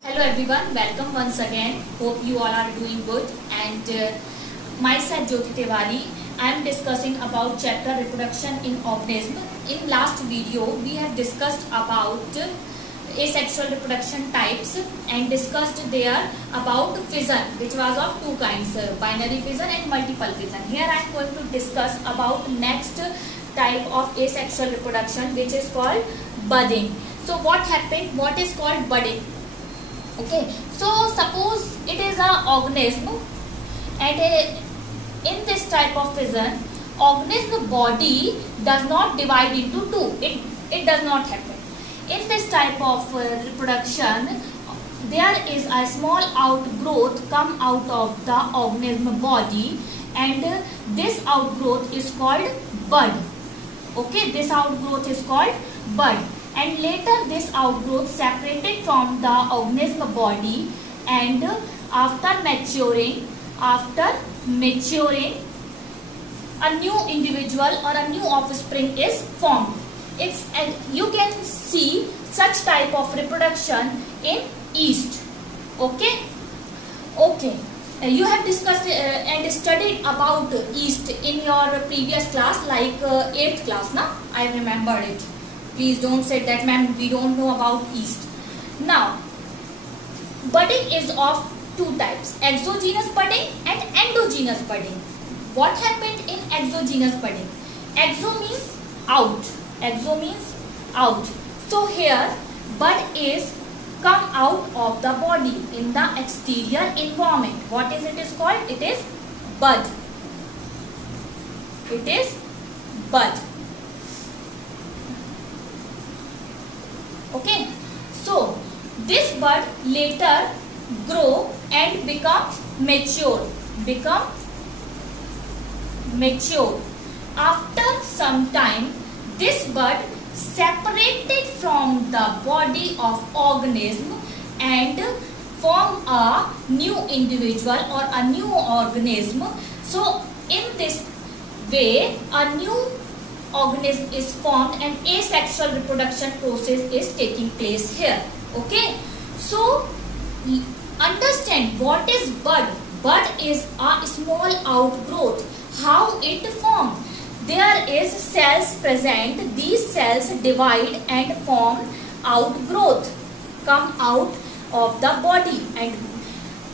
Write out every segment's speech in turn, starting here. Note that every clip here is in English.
Hello everyone, welcome once again. Hope you all are doing good. And myself Jyoti Tiwari. I am discussing about chapter reproduction in organism. In last video, we have discussed about asexual reproduction types and discussed there about fission, which was of two kinds, binary fission and multiple fission. Here I am going to discuss about next type of asexual reproduction, which is called budding. So what happened? What is called budding? Okay, so suppose it is an organism, and in this type of fission, organism body does not divide into two. It does not happen. In this type of reproduction, there is a small outgrowth come out of the organism body, and this outgrowth is called bud. Okay, this outgrowth is called bud. And later this outgrowth separated from the organism body, and after maturing, a new individual or a new offspring is formed. You can see such type of reproduction in yeast. Okay. You have discussed and studied about yeast in your previous class, like 8th class, na? I remembered it. Please don't say that, ma'am, we don't know about yeast. Now, budding is of two types, exogenous budding and endogenous budding. What happened in exogenous budding? Exo means out. Exo means out. So here, bud is come out of the body in the exterior environment. What is it is called? It is bud. It is bud. Okay, so this bud later grow and become mature. After some time, this bud separated from the body of organism and form a new individual or a new organism. So in this way, a new organism is formed and asexual reproduction process is taking place here. Okay, so understand what is bud. Bud is a small outgrowth. How it formed? There is cells present. These cells divide and form outgrowth, come out of the body, and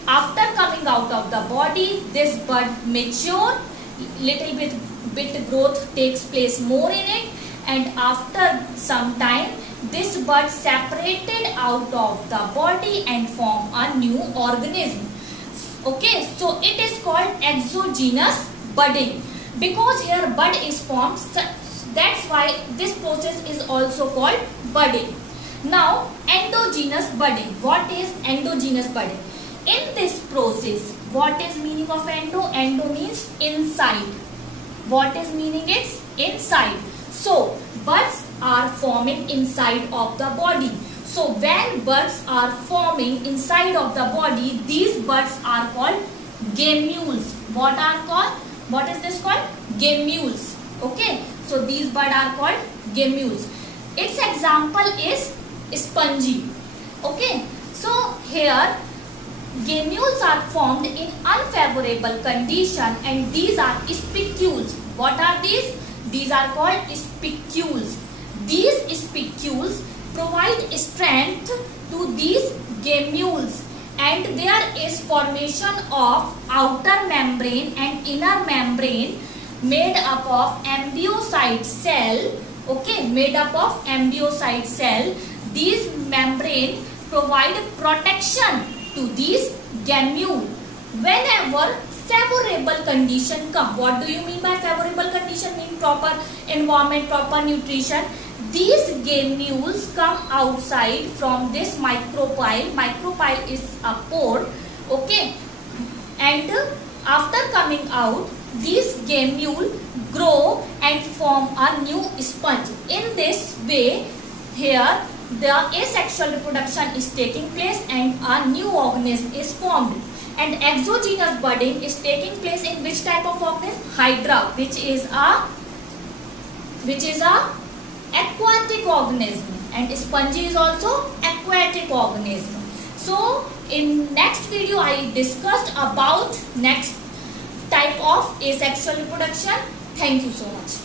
after coming out of the body, this bud mature, little bit growth takes place more in it, and after some time this bud separated out of the body and form a new organism. Okay, so it is called exogenous budding because here bud is formed. That's why this process is also called budding. Now endogenous budding. What is endogenous budding? In this process, what is meaning of endo? Endo means inside. What is meaning? It's inside. So buds are forming inside of the body. So when buds are forming inside of the body, these buds are called gammules. What are called? What is this called? Gammules. Okay. So these buds are called gammules. Its example is spongy. Okay. So here gammules are formed in unfavorable condition, and these are spicules. What are these? These are called spicules. These spicules provide strength to these gammules, and there is formation of outer membrane and inner membrane made up of ambiocyte cell. Okay, made up of ambiocyte cell. These membrane provide protection to these gammule. Whenever favorable condition come, what do you mean by favorable condition? Mean proper environment, proper nutrition. These gammules come outside from this micropyle. Micropyle is a pore. Okay, and after coming out, these gammule grow and form a new sponge. In this way, here the asexual reproduction is taking place and a new organism is formed. And exogenous budding is taking place in which type of organism? Hydra, which is a aquatic organism, and spongy is also aquatic organism. So In next video, I discussed about next type of asexual reproduction. Thank you so much.